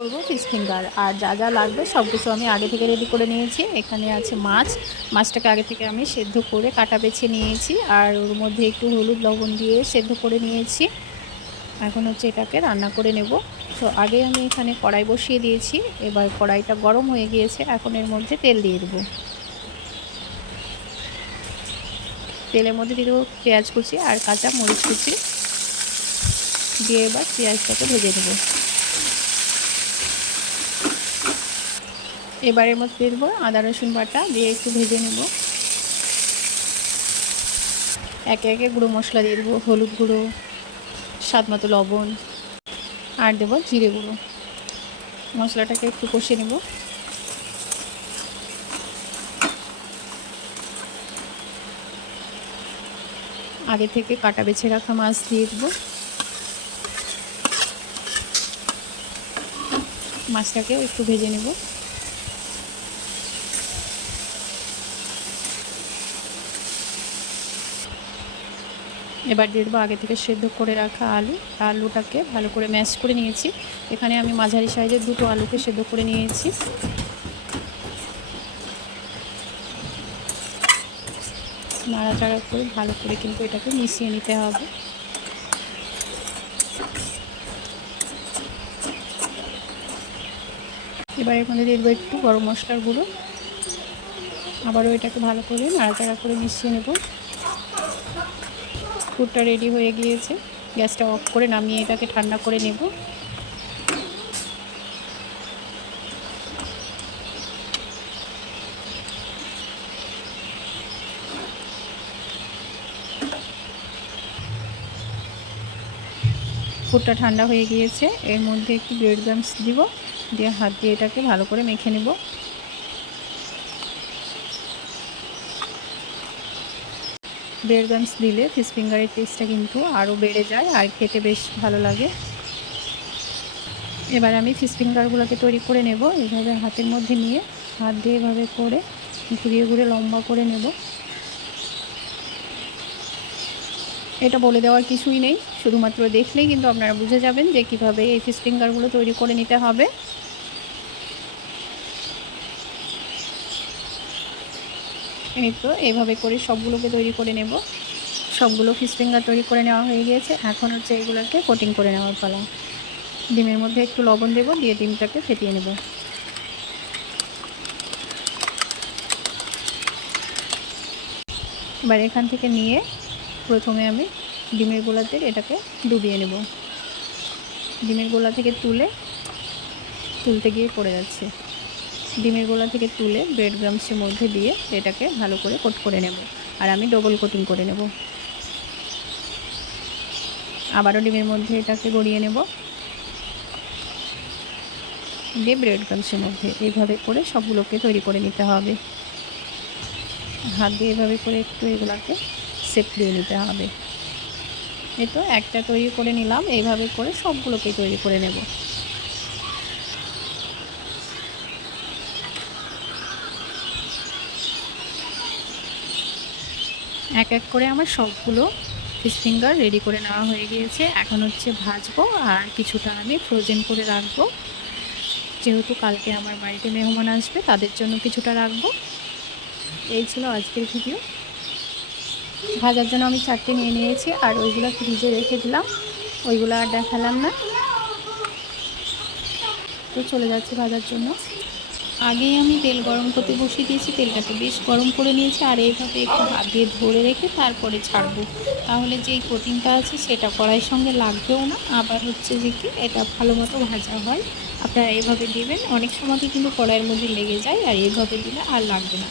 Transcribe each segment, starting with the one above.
করব fish finger আর যা যা লাগবে সব কিছু আমি আগে থেকে রেডি করে নিয়েছি। এখানে আছে মাছ। মাছটাকে আগে থেকে আমি সেদ্ধ করে কাটা বেছে নিয়েছি। আর ওর মধ্যে একটু হলুদ লবণ দিয়ে সেদ্ধ করে নিয়েছি। এখন হচ্ছে এটাকে রান্না করে নেব। তো আগে আমি এখানে কড়াই বসিয়ে দিয়েছি। এবার কড়াইটা গরম হয়ে গিয়েছে। এখন এর মধ্যে তেল দিয়ে দেবো। তেলের মধ্যে দিয়ে দেবো পেঁয়াজ কুচি আর কাঁচা মরিচ কুচি। দিয়ে এবার পেঁয়াজটাকে ভেজে দেবো এবারের মধ্যে দিয়ে দেবো আদা, রসুন বাটা দিয়ে একটু ভেজে নেব। একে একে গুঁড়ো মশলা দিয়ে দেবো, হলুদ গুঁড়ো স্বাদ মতো লবণ, আর দেবো জিরে গুঁড়ো। মশলাটাকে একটু কষে নেব। আগে থেকে কাটা বেছে রাখা মাছ দিয়ে দেবো। মাছটাকে একটু ভেজে নেব। এবার দিয়ে আগে থেকে সেদ্ধ করে রাখা আলু। আলুটাকে ভালো করে ম্যাশ করে নিয়েছি। এখানে আমি মাঝারি সাইজের দুটো আলুকে সেদ্ধ করে নিয়েছি। নাড়াচাড়া করে ভালো করে কিন্তু এটাকে মিশিয়ে নিতে হবে। এবার এর মধ্যে একটু গরম মশলার গুঁড়ো। আবারও এটাকে ভালো করে নাড়াচাড়া করে মিশিয়ে নেব। ফুডটা রেডি হয়ে গিয়েছে। গ্যাসটা অফ করে নামিয়ে এটাকে ঠান্ডা করে নেব। ফুডটা ঠান্ডা হয়ে গিয়েছে। এর মধ্যে একটু ব্রেড গ্রামস দিব। দিয়ে হাত দিয়ে এটাকে ভালো করে মেখে নেব। ব্রেড গামস দিলে ফিশ ফিঙ্গারের টেস্টটা কিন্তু আরও বেড়ে যায় আর খেতে বেশ ভালো লাগে। এবার আমি ফিশ ফিঙ্গারগুলোকে তৈরি করে নেব, এভাবে হাতের মধ্যে নিয়ে হাত দিয়ে এভাবে করে ঘুরিয়ে ঘুরিয়ে লম্বা করে নেব। এটা বলে দেওয়ার কিছুই নেই, শুধুমাত্র দেখলেই কিন্তু আপনারা বুঝে যাবেন যে কীভাবে এই ফিশ ফিঙ্গারগুলো তৈরি করে নিতে হবে। এই তো এইভাবে করে সবগুলোকে তৈরি করে নেব। সবগুলো ফিশ ফিঙ্গার তৈরি করে নেওয়া হয়ে গিয়েছে। এখন হচ্ছে এগুলোকে কোটিং করে নেওয়ার পালা। ডিমের মধ্যে একটু লবণ দেব, দিয়ে ডিমটাকে ফেটিয়ে নেব। এবার এখান থেকে নিয়ে প্রথমে আমি ডিমের গোলাতে এটাকে ডুবিয়ে নেব। ডিমের গোলা থেকে তুলে, তুলতে গিয়ে পড়ে যাচ্ছে। ডিমের গোলা থেকে তুলে ব্রেড গ্রামসের মধ্যে দিয়ে এটাকে ভালো করে কোট করে নেব। আর আমি ডবল কোটিং করে নেব। আবারও ডিমের মধ্যে এটাকে গড়িয়ে নেব। দিয়ে ব্রেড গ্রামসের মধ্যে এইভাবে করে সবগুলোকে তৈরি করে নিতে হবে। হাত দিয়ে এভাবে করে একটু এগুলাকে সেপ দিয়ে নিতে হবে। এই তো একটা তৈরি করে নিলাম। এইভাবে করে সবগুলোকেই তৈরি করে নেব। এক এক করে আমার সবগুলো ফিশ ফিঙ্গার রেডি করে নেওয়া হয়ে গিয়েছে। এখন হচ্ছে ভাজবো আর কিছুটা আমি ফ্রোজেন করে রাখব। যেহেতু কালকে আমার বাড়িতে মেহমান আসবে, তাদের জন্য কিছুটা রাখব। এই ছিল আজকের ভিডিও ভাজার জন্য আমি চারটে নিয়ে নিয়েছি আর ওইগুলো ফ্রিজে রেখে দিলাম। ওইগুলো আর দেখালাম না। তো চলে যাচ্ছে ভাজার জন্য। আগেই আমি তেল গরম করতে বসিয়ে দিয়েছি, তেলটাকে বেশ গরম করে নিয়েছি আর এইভাবে একটু হাত দিয়ে ধরে রেখে তারপরে ছাড়বো। তাহলে যেই কোটিংটা আছে সেটা কড়াইয়ের সঙ্গে লাগবেও না, আবার হচ্ছে যে কি এটা ভালো মতো ভাজা হয়। আপনারা এভাবে দিবেন, অনেক সময় কিন্তু কড়াইয়ের মধ্যে লেগে যায় আর এইভাবে দিলে আর লাগবে না।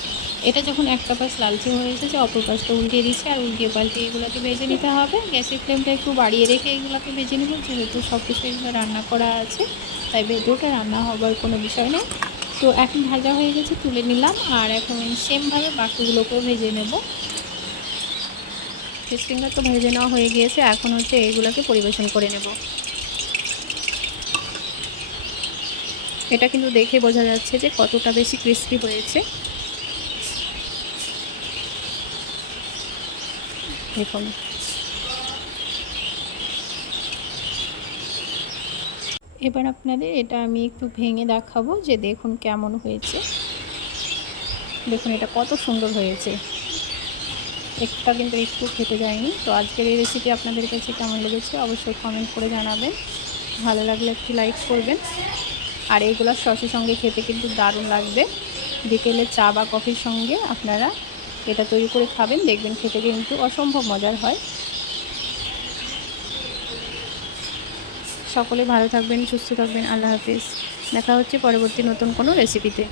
এটা যখন একটা পাশ লালচে হয়ে এসেছে, অপর পাশটা উল্টিয়ে দিচ্ছে আর উল্টিয়ে পাল্টে এগুলোকে ভেজে নিতে হবে। গ্যাসের ফ্লেমটা একটু বাড়িয়ে রেখে এগুলোকে ভেজে নেব, যেহেতু সব কিছু এগুলো রান্না করা আছে, তাই ভেতরটা রান্না হবার কোনো বিষয় নেই। তো এখন ভাজা হয়ে গেছে, তুলে নিলাম। আর এখন সেমভাবে বাকিগুলোকেও ভেজে নেব। ফিঙ্গার তো ভেজে নেওয়া হয়ে গিয়েছে, এখন হচ্ছে এইগুলোকে পরিবেশন করে নেব। এটা কিন্তু দেখে বোঝা যাচ্ছে যে কতটা বেশি ক্রিস্পি হয়েছে। দেখুন। এবার আপনাদের এটা আমি একটু ভেঙে দেখাবো যে দেখুন কেমন হয়েছে। দেখুন এটা কত সুন্দর হয়েছে। একটা কিন্তু একটু খেতে যায়নি। তো আজকের এই রেসিপি আপনাদের কাছে কেমন লেগেছে অবশ্যই কমেন্ট করে জানাবেন। ভালো লাগলে একটু লাইক করবেন। আর এইগুলো সসের সঙ্গে খেতে কিন্তু দারুণ লাগবে। বিকেলে চা বা কফির সঙ্গে আপনারা এটা তৈরি করে খাবেন। দেখবেন খেতে কিন্তু অসম্ভব মজার হয়। সকলে ভালো থাকবেন সুস্থ থাকবেন। আল্লাহ হাফিজ। দেখা হচ্ছে পরবর্তী নতুন কোনো রেসিপিতে